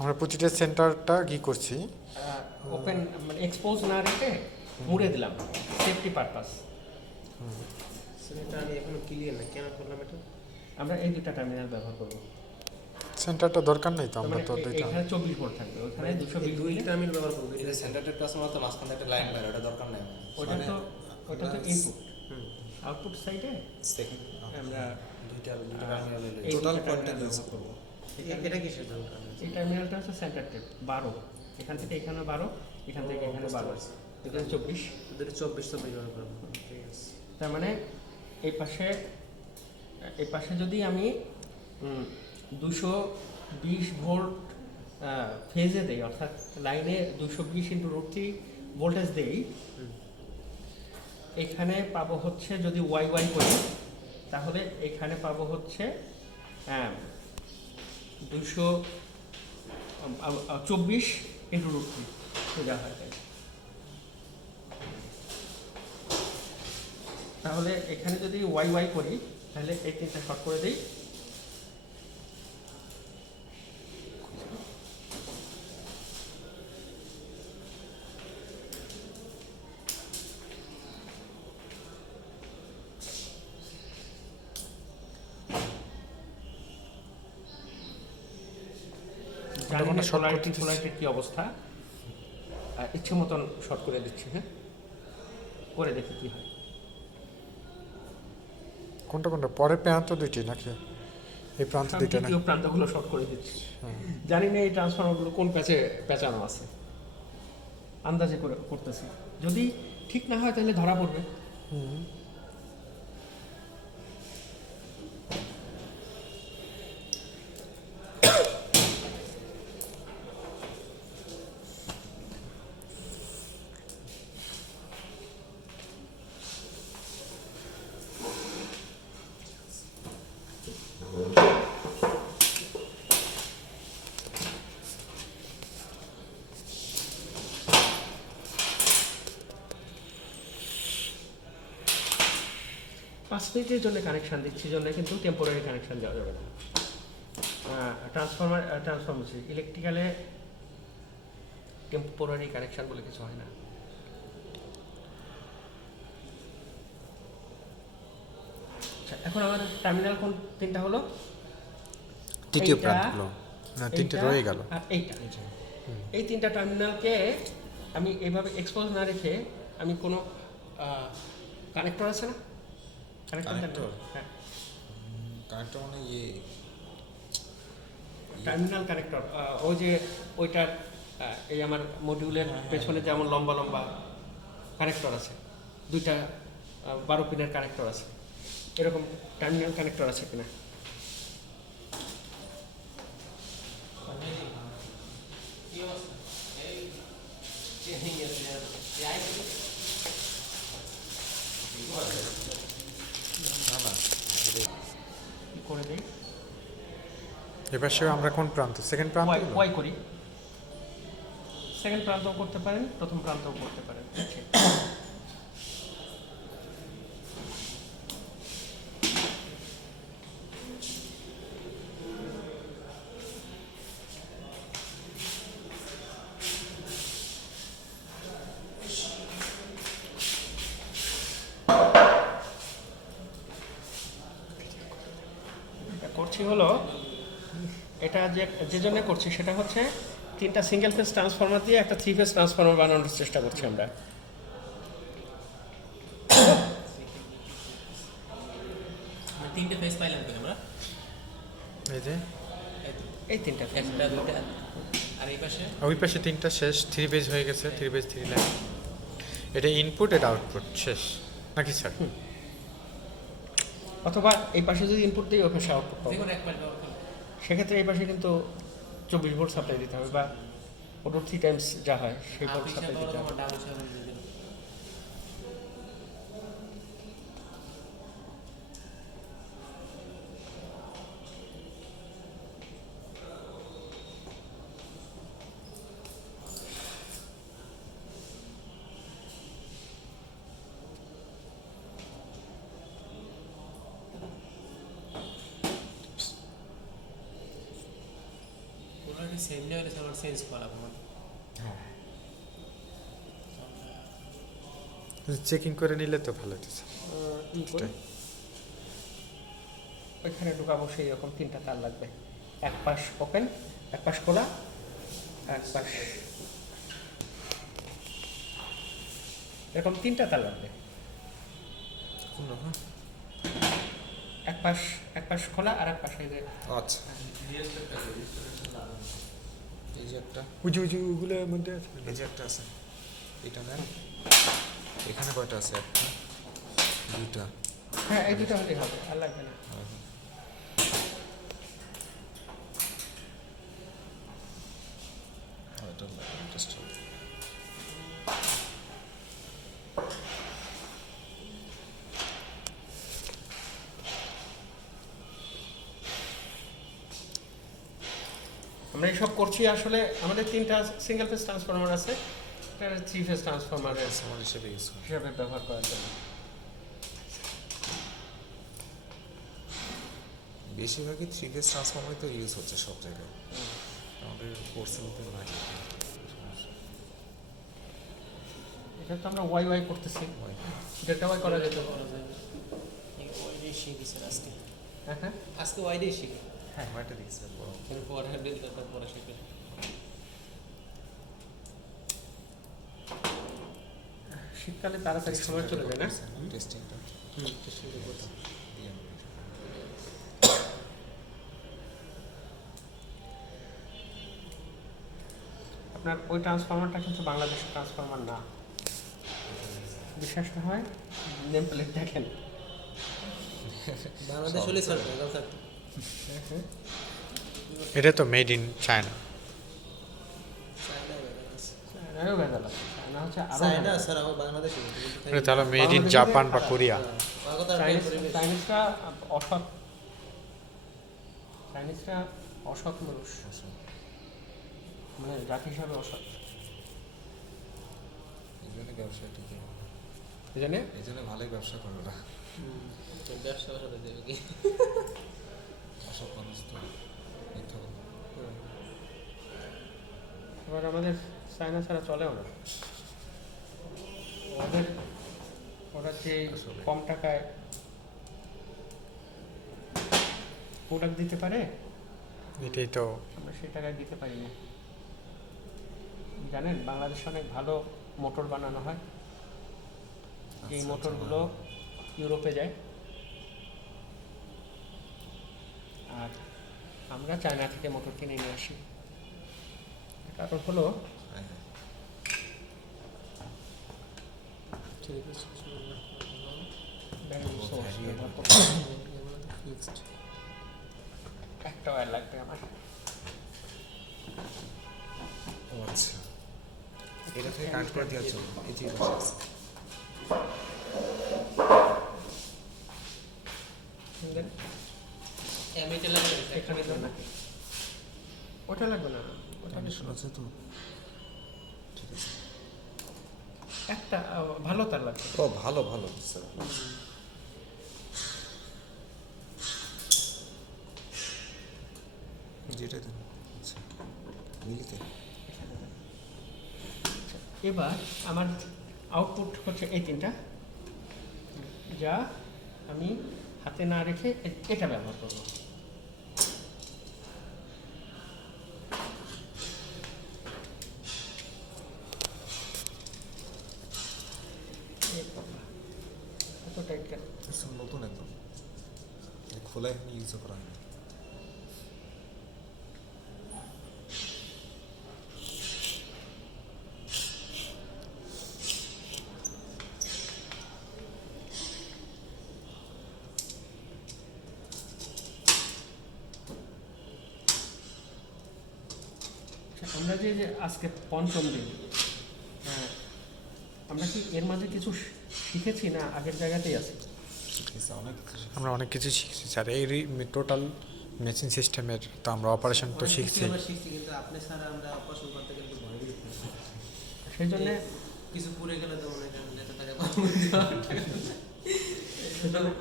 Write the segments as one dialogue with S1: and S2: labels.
S1: আমরা প্রতিটা সেন্টারটা কি করছি?
S2: ওপেন মানে এক্সপোজ না রেখে মুড়ে দিলাম সেফটি পারপাস
S3: সেটা আমি এখনও ক্লিয়ার না কেন করলাম এটা?
S2: আমরা এই দুটা টার্মিনাল ব্যবহার করব।
S1: সেন্টারটা দরকার নেই তো আমরা
S2: মানে
S1: তো দুইটা।
S2: এখানে চব্বিশ ভোল্ট থাকবে ওখানে দুশো
S3: এই
S2: বিশ
S3: দুই টার্মিল ব্যবহার করব
S4: এটা সেন্টারটেড ট্রান্সফরমার তো মাঝখানে একটা লাইন বাইরে ওটা দরকার নেই।
S2: ওটা তো ওটা তো ইনপুট আউটপুট সাইডে
S4: সেকেন্ড
S2: আমরা
S4: দুইটা দুইটা টার্মিনাল
S2: এই
S4: টোটাল ইউজ
S2: ব্যবহার
S4: করব।
S3: এটা কিসের জন্য
S2: এই টার্মিনালটা হচ্ছে সেন্টার টেপ বারো। এখান থেকে এখানে বারো এখান থেকে এখানে বারো। এখানে চব্বিশ।
S3: দুটো চব্বিশ চব্বিশ করব ঠিক আছে।
S2: তার মানে এই পাশে এই পাশে যদি আমি দুশো বিশ ভোল্ট ফেজে দেই অর্থাৎ লাইনে দুশো বিশ ইন্টু রুটটি ভোল্টেজ দেই এখানে পাবো হচ্ছে যদি ওয়াই ওয়াই করি তাহলে এখানে পাবো হচ্ছে দুশো চব্বিশ ইন্টু রুটটি সোজা হয় তাহলে এখানে যদি ওয়াই ওয়াই করি, তাহলে এই তিনটা শর্ট করে দিই। জানি
S1: কোনটা
S2: না
S1: short
S2: সোলার
S1: করতে দিচ্ছি?
S2: সোলারটির কি অবস্থা? ইচ্ছে মতন শর্ট করে দিচ্ছি হ্যাঁ? করে দেখি কি হয়।
S1: কোনটা কোনটা? পরের প্রান্ত দুইটি নাকি? এই প্রান্ত
S2: আমি
S1: দুইটা না
S2: প্রান্তগুলো শর্ট করে দিচ্ছি। জানি না এই ট্রান্সফরমারগুলো কোন প্যাচে পেঁচানো আছে। আন্দাজে করে করতেছি। যদি ঠিক না হয় তাহলে ধরা পড়বে।
S1: হুম।
S2: পাঁচ মিনিটের জন্য কানেকশন দিচ্ছি জন্য কিন্তু টেম্পোরারি কানেকশন দেওয়া যাবে না। ট্রান্সফরমার ট্রান্সফরমার ইলেকট্রিক্যালে টেম্পোরারি কানেকশন বলে কিছু হয় না। আচ্ছা, এখন আমাদের টার্মিনাল কোন তিনটা হলো?
S1: তৃতীয়
S2: এইটা,
S1: প্রান্তগুলো না তিনটে রয়ে গেল।
S2: এইটা এই তিনটা টার্মিনালকে আমি এইভাবে এক্সপোজ না রেখে আমি কোনো কানেক্টর আছে না? কানেক্টর হ্যাঁ
S4: কানেক্টর মানে ইয়ে।
S2: টার্মিনাল কানেক্টর ওই যে ওইটার এই আমার মডিউলের পেছনে যেমন লম্বা লম্বা কানেক্টর আছে দুইটা বারো পিনের কানেক্টর আছে। এরকম টার্মিনাল কানেক্টর আছে কিনা?
S4: না না
S2: কি করে দিই।
S1: এবার সে আমরা কোন প্রান্ত? সেকেন্ড প্রান্ত?
S2: ওয়াই করি। সেকেন্ড প্রান্তও করতে পারেন প্রথম প্রান্তও করতে পারেন এটা করছি হলো এটা যে যে জন্য করছি সেটা হচ্ছে তিনটা সিঙ্গেল ফেজ ট্রান্সফরমার দিয়ে একটা থ্রি ফেজ ট্রান্সফরমার বানানোর চেষ্টা করছি আমরা।
S5: তিনটে ফেস পাইলাম তো আমরা?
S1: এই যে।
S2: এই তিনটা ফেজ
S5: একটা দুইটা আর এই পাশে?
S1: ওই পাশে তিনটা শেষ থ্রি পেজ হয়ে গেছে থ্রি পেজ থ্রি লাইন এটা ইনপুট এটা আউটপুট শেষ। নাকি স্যার
S2: অথবা এই পাশে যদি ইনপুট দিই ওখানে সে আউটপুট পাবো। সেক্ষেত্রে এই পাশে কিন্তু চব্বিশ ভোল্ট সাপ্লাই দিতে হবে বা ওটা থ্রি টাইমস যা হয় সেই ভোল্ট সাপ্লাই দিতে হবে।
S5: আমার চেঞ্জ করা আমার
S1: চেকিং করে নিলে তো ভালো
S2: করে? ওইখানে ঢুকাবো সেই রকম তিনটা তার লাগবে। এক পাশ ওপেন এক পাশ খোলা এক পাশ এরকম তিনটা তার লাগবে। এক পাশ এক পাশ খোলা আর এক পাশে
S4: আচ্ছা। এই যে একটা।
S1: উঁচু উঁচু ওগুলোর মধ্যে আছে।
S4: এই যে একটা আছে। এটা নেন এখানে কয়টা আছে? একটা দুইটা।
S2: হ্যাঁ এই দুটো হলেই হবে আর লাগবে না।
S4: আর এখন- এটা লাগবে,
S2: আমরা এইসব করছি। আসলে আমাদের তিনটা সিঙ্গেল ফেজ ট্রান্সফরমার আছে। থ্রি ফেজ ট্রান্সফরমারের
S4: আমার হিসেবে ইউজ
S2: হিসাবে ব্যবহার করার জন্য।
S4: বেশিরভাগই থ্রি ফেজ ট্রান্সফর্মার তো ইউজ হচ্ছে সব জায়গায়। আমাদের কোর্সের মধ্যে নাই।
S2: এটা তো আমরা ওয়াই ওয়াই করতেছি। ডেটা ওয়াই করা যেত
S5: করা যাবে এই ওয়াইডেই শিখি স্যার আজকে
S2: হ্যাঁ হ্যাঁ।
S5: আজকে ওয়াইডেই শিখি।
S4: ওইটা দিয়েছে বড়।
S5: কিন্তু পরে ডেল্টাটা পরে
S2: শীতকালে তাড়াতাড়ি সময় চলে যায় না?
S4: টেস্টিংটা
S2: হুম? আপনার ওই ট্রান্সফরমারটা কিন্তু বাংলাদেশের ট্রান্সফরমার না। বিশ্বাস না হয়? নেম প্লেট দেখেন।
S5: বাংলাদেশ হলে স্যার স্যার
S1: এটা তো মেড ইন চায়না তাহলে মেড ইন জাপান বা কোরিয়া
S2: চাইনিজরা অসৎ। চাইনিজরা অসৎ মানুষ। মানে জাতি হিসাবে অসৎ।
S4: এই জন্য ব্যবসা ঠিক
S2: এই জন্যে?
S4: এই জন্য ভালোই ব্যবসা করে ওরা।
S5: ব্যবসা
S2: এবার আমাদের চায়না ছাড়া চলেও না। ওদের ওরা যে কম টাকায় প্রোডাক্ট দিতে পারে
S1: এটাই তো।
S2: আমরা সেই টাকায় দিতে পারি না। জানেন বাংলাদেশে অনেক ভালো মোটর বানানো হয়। এই
S4: আচ্ছা,
S2: মোটরগুলো ইউরোপে যায়। আর আমরা চায়না থেকে মোটর কিনে নিয়ে আসি কারণ হলো
S4: হ্যাঁ, হ্যাঁ।
S2: ব্যাঙ্গল
S4: ও,
S2: সোর্স
S4: হ্যাঁ,
S2: ব্যবহার
S4: হ্যাঁ।
S2: করতে একটা ওয়্যার লাগবে আমার।
S4: ও আচ্ছা। এটা থেকে কাট করে দেওয়ার জন্য এই যে
S2: এখানে ওটা লাগবে না। ওটা
S4: আছে তো। ঠিক আছে।
S2: একটা ভালো তার লাগবে।
S4: ও ভালো ভালো যেটা দেন। আচ্ছা মিলিতে।
S2: এবার আমার আউটপুট হচ্ছে এই তিনটা। যা আমি হাতে না রেখে এটা ব্যবহার করব।
S4: সব নতুন একদম খোলা এখন ইউজ করা হয়নি
S2: আমরা যে আজকে পঞ্চম দিন আমরা কি এর মাঝে কিছু শিখেছি না আগের জায়গাতেই আছি
S1: আমরা অনেক কিছু শিখছি স্যার। এই টোটাল মেশিন সিস্টেমের তো আমরা অপারেশন তো শিখছি।
S5: আমরা শিখছি কিন্তু আপনি স্যার আমরা অপারেশন করতে গেলে ভয় পেয়েছি।
S2: সেই জন্যে
S5: কিছু পুড়ে গেলে তো মনে করেন এত টাকা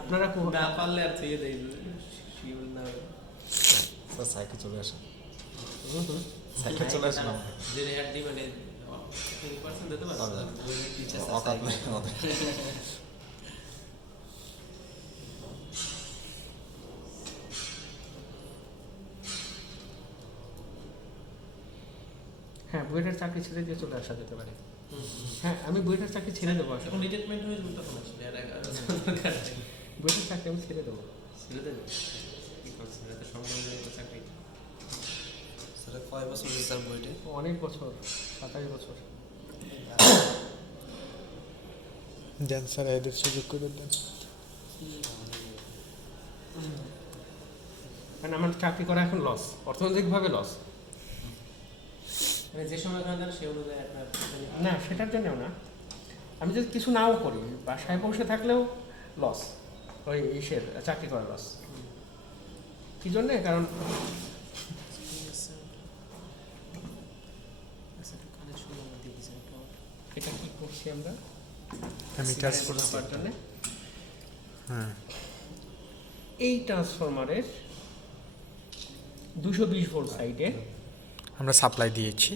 S2: আপনারা খুব
S5: না পারলে আর থেকে দেয় না।
S4: স্যার সাইকেল চলে সাইকেল চলে
S5: যে পার্সেন্ট দিতে
S2: বুয়েটের চাকরি ছেড়ে দিয়ে চলে আসা যেতে পারে। হ্যাঁ আমি বুয়েটের চাকরি ছেড়ে দেবো
S5: রিটায়ারমেন্ট হয়ে যাবে তখন আসলে।
S2: বুয়েটের চাকরি আমি ছেড়ে দেবো।
S5: ছেড়ে দেবে? কি করছেন এটা সম্মান চাকরি।
S4: কয় বছর স্যার
S2: অনেক বছর সাতাশ বছর।
S1: দেন স্যার এদের সুযোগ করে দেন।
S2: কারণ আমার চাকরি করা এখন লস অর্থনৈতিকভাবে লস
S5: মানে যে সময় সে অনুযায়ী আপনার
S2: না সেটার জন্যও না। আমি যদি কিছু নাও করি। বাসায় বসে থাকলেও লস ওই ইসের চাকরি করা লস কি জন্যে? কারণ এটা কি করছি আমরা?
S1: আমি টাচ
S2: সিগারেট
S1: হ্যাঁ।
S2: এই ট্রান্সফরমারের দুশো বিশ ভোল্ট সাইডে
S1: আমরা সাপ্লাই দিয়েছি।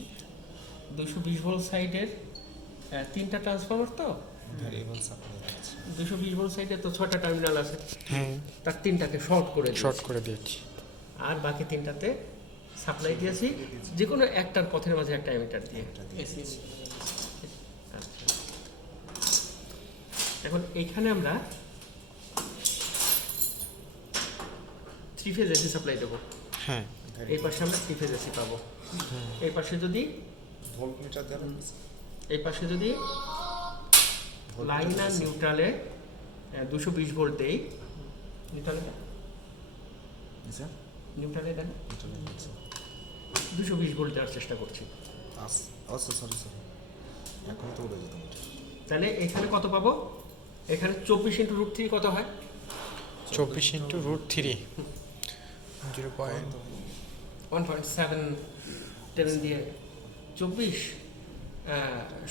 S2: দুশো বিশ ভোল্ট সাইডের তিনটা ট্রান্সফরমার তো? দুশো বিশ ভোল্ট সাইডে তো ছটা টার্মিনাল আছে।
S1: হ্যাঁ।
S2: তার তিনটাকে শর্ট করে
S1: শর্ট করে দিয়েছি।
S2: আর বাকি তিনটাতে সাপ্লাই দিয়েছি। যে কোনো একটার পথের মাঝে একটা এমিটার দিয়ে। আচ্ছা। এখন এইখানে আমরা থ্রি ফেজ এসি সাপ্লাই দেবো।
S1: হ্যাঁ।
S2: এই পাশে আমরা থ্রি ফেজ এসি পাবো। এই পাশে যদি
S4: ভোল্ট মিটার দেওয়া
S2: এই পাশে যদি লাইন আর নিউট্রালে দুশো বিশ ভোল্ট দেই। নিউট্রালে
S4: স্যার।
S2: নিউট্রালে দেন। দুশো বিশ ভোল্ট দেওয়ার চেষ্টা করছি।
S4: আচ্ছা সরি সরি এখন তো উড়ে যেতাম
S2: তাহলে এখানে কত পাবো? এখানে চব্বিশ ইন্টু রুট থ্রি কত হয়?
S1: চব্বিশ into root three. Zero point
S2: one point seven ten দিয়ে চব্বিশ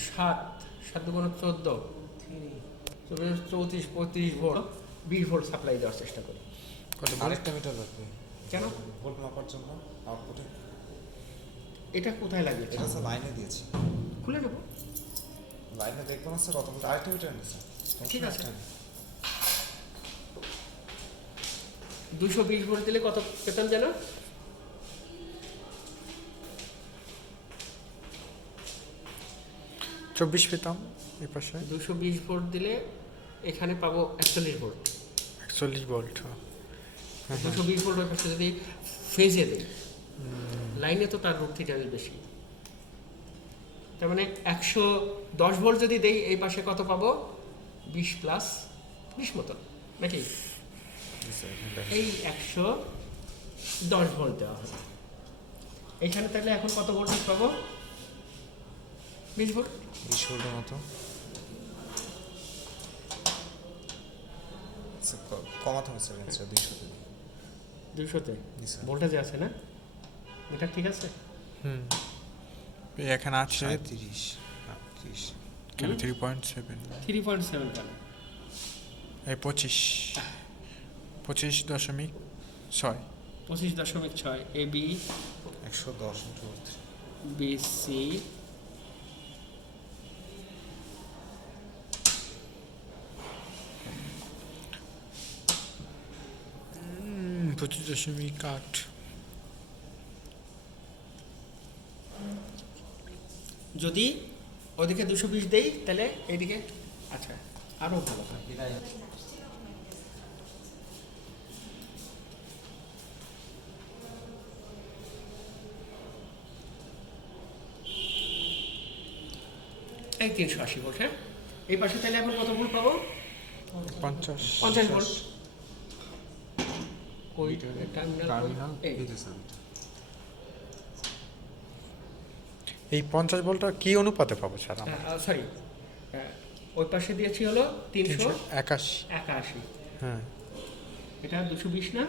S2: সাত সাত দুগুণ চোদ্দ চব্বিশ চৌত্রিশ পঁয়ত্রিশ ভোল্ট বিশ ভোল্ট সাপ্লাই দেওয়ার চেষ্টা করি।
S1: কত
S4: আরেকটা মিটার লাগবে।
S2: কেন?
S4: ভোল্ট মাপার জন্য আউটপুটে
S2: এটা কোথায় লাগিয়েছে
S4: এটা স্যার লাইনে দিয়েছি।
S2: খুলে নেব?
S4: লাইনে দেখব না স্যার কত ভোল্ট? আরেকটা মিটার নেই স্যার
S2: ঠিক আছে। দুশো বিশ ভোল্ট দিলে কত পেতাম যেন?
S1: চব্বিশ পেতাম এই পাশে।
S2: দুশো বিশ ভোল্ট দিলে এখানে পাবো একচল্লিশ ভোল্ট।
S1: একচল্লিশ ভোল্ট হ্যাঁ
S2: দুশো বিশ ভোল্ট ওই পাশে যদি ফেজে দেয় লাইনে তো তার রুক্তিটা বেশি। তার মানে একশো দশ ভোল্ট যদি দেই এই পাশে কত পাবো? বিশ প্লাস বিশ মতন নাকি? এই একশো দশ ভোল্ট দেওয়া হবে। এখানে তাহলে এখন কত ভোল্টেজ পাবো? বিশ ভোল্ট
S4: বিশ ভোল্টের মতো ক- কমাতে হবে স্যার স্যার দুইশো
S2: দুশোতে
S4: জি স্যার
S2: ভোল্টেজ আছে না? এটা ঠিক আছে?
S1: হুম। এই এখানে আছে
S4: তিরিশ তিরিশ
S1: এখানে three point seven
S2: three point seven কেন
S1: এই পঁচিশ। পঁচিশ দশমিক ছয়।
S2: পঁচিশ দশমিক ছয় এ বি
S4: একশো দশ
S2: বি সি
S1: পঁচিশ দশমিক আট
S2: যদি ওদিকে দুশো বিশ দেই তাহলে এইদিকে আচ্ছা আরও ভালো হয় এই তিনশো আশি ভোল্ট হ্যাঁ? এই পাশে তাহলে এখন কত ভোল্ট পাবো?
S1: পঞ্চাশ।
S2: পঞ্চাশ ভোল্ট ওই টার্মিনাল এই।
S1: পঞ্চাশ ভোল্টটা কি অনুপাতে পাবো স্যার
S2: সরি ওই পাশে দিয়েছি হলো তিনশো
S1: একাশি।
S2: একাশি।
S1: হ্যাঁ।
S2: এটা দুশো বিশ না?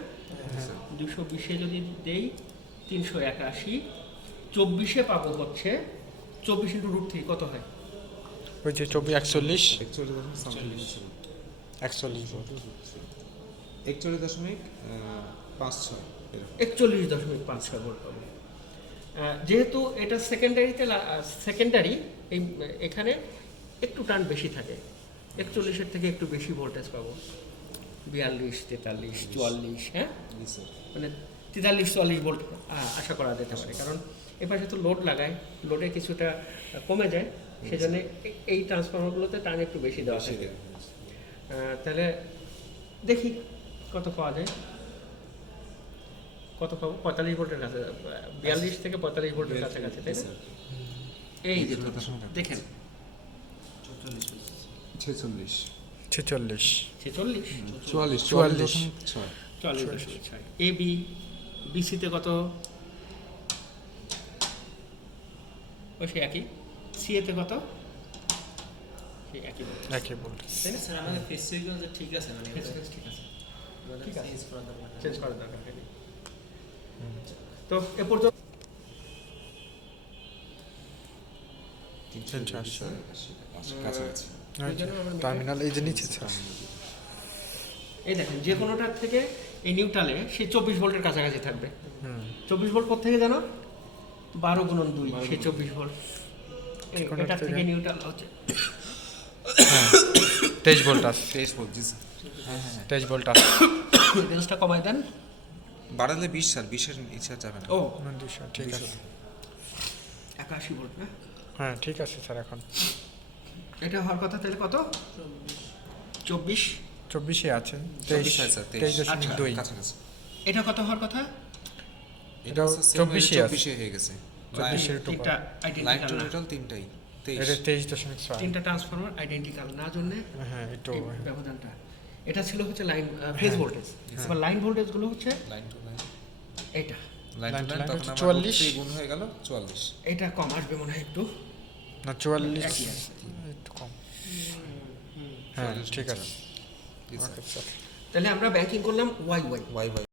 S2: দুশো বিশে যদি দেই তিনশো একাশি চব্বিশে পাবো হচ্ছে চব্বিশ ইন্টু রুট থ্রি কত হয়?
S1: ওই যে চব্বিশ একচল্লিশ।
S4: একচল্লিশ
S1: একচল্লিশ।
S4: একচল্লিশ দশমিক পাঁচ ছয়
S2: একচল্লিশ দশমিক পাঁচ ছয় ভোল্ট পাবো। যেহেতু এটা সেকেন্ডারিতে সেকেন্ডারি এই এখানে একটু টান বেশি থাকে। একচল্লিশের থেকে একটু বেশি ভোল্টেজ পাবো। বিয়াল্লিশ তেতাল্লিশ চুয়াল্লিশ হ্যাঁ? মানে তেতাল্লিশ চুয়াল্লিশ ভোল্ট আশা করা যেতে পারে। কারণ এপাশে তো লোড লাগায় লোডে কিছুটা কমে যায় সেজন্য এই ট্রান্সফর্মারগুলোতে টান একটু বেশি দেওয়া থাকে। তাহলে দেখি কত পাওয়া যায়? কত পাবো? পঁয়তাল্লিশ ভোল্টের কাছে বিয়াল্লিশ থেকে পঁয়তাল্লিশ ভোল্টের কাছাকাছি তাই না? এই যে দেখেন।
S4: ছেচল্লিশ।
S1: ছেচল্লিশ।
S2: ছেচল্লিশ?
S4: চুয়াল্লিশ।
S1: চুয়াল্লিশ।
S2: এ বি বিসিতে কত? ও সে একই। সিএতে কত? একই voltage,
S1: একই বলতে
S2: তাই না?
S5: স্যার আমাদের ফেস ঠিক আছে মানে
S2: ঠিক আছে। ঠিক আছে।
S5: চেঞ্জ করা দরকার
S2: চেঞ্জ করার দরকার নেই তো এ পর্যন্ত
S4: তিনশো
S1: তিনশো আশি।
S4: আশি, কাছাকাছি।
S1: টার্মিনাল এই যে নিচে
S2: এই দেখেন যে কোনোটার থেকে এই নিউট্রালে সেই চব্বিশ ভোল্টের কাছাকাছি থাকবে। চব্বিশ ভোল্ট কোথা থেকে জানো? বারো গুণন দুই সে চব্বিশ ভোল্ট। এটার
S1: থেকে?
S2: নিউট্রাল হচ্ছে।
S1: তেইশ ভোল্ট আছে
S4: তেইশ ভোল্ট
S1: তেইশ ভোল্ট আছে
S2: রেঞ্জটা কমাই দেন।
S4: বাড়ালে বিশ স্যার বিশের ইচ্ছা যাবে না।
S2: ও।
S1: দুশো ঠিক আছে।
S2: একাশি ভোল্ট না?
S1: হ্যাঁ ঠিক আছে স্যার এখন।
S2: এটা হওয়ার কথা তাহলে কত? চব্বিশ।
S1: চব্বিশে আছে তেইশ। তেইশ। দশমিক
S2: আচ্ছা,
S1: দুই।
S2: এটা কত হওয়ার কথা?
S4: এটা
S1: চব্বিশে
S4: চব্বিশে হয়ে গেছে।
S1: চব্বিশের
S2: তিনটা আইডেন্টিক্যাল
S4: তিনটাই তেইশ।
S1: দশমিক ছয়।
S2: তিনটা ট্রান্সফরমার আইডেন্টিক্যাল না জন্য?
S1: হ্যাঁ একটু
S2: ব্যবধানটা। এটা ছিল হচ্ছে লাইন ফেজ ভোল্টেজ। এবার লাইন ভোল্টেজগুলো হচ্ছে
S4: লাইন টু লাইন।
S2: এটা।
S4: লাইন টু লাইন তখন
S1: 44
S4: 44 গুণ হয়ে গেল চুয়াল্লিশ।
S2: এটা কম আসবে মনে হয় একটু।
S1: না চুয়াল্লিশ
S2: একই আছে।
S1: একটু কম। হ্যাঁ ঠিক আছে।
S2: তাহলে আমরা ব্যাংকিং করলাম ওয়াই ওয়াই
S4: ওয়াই ওয়াই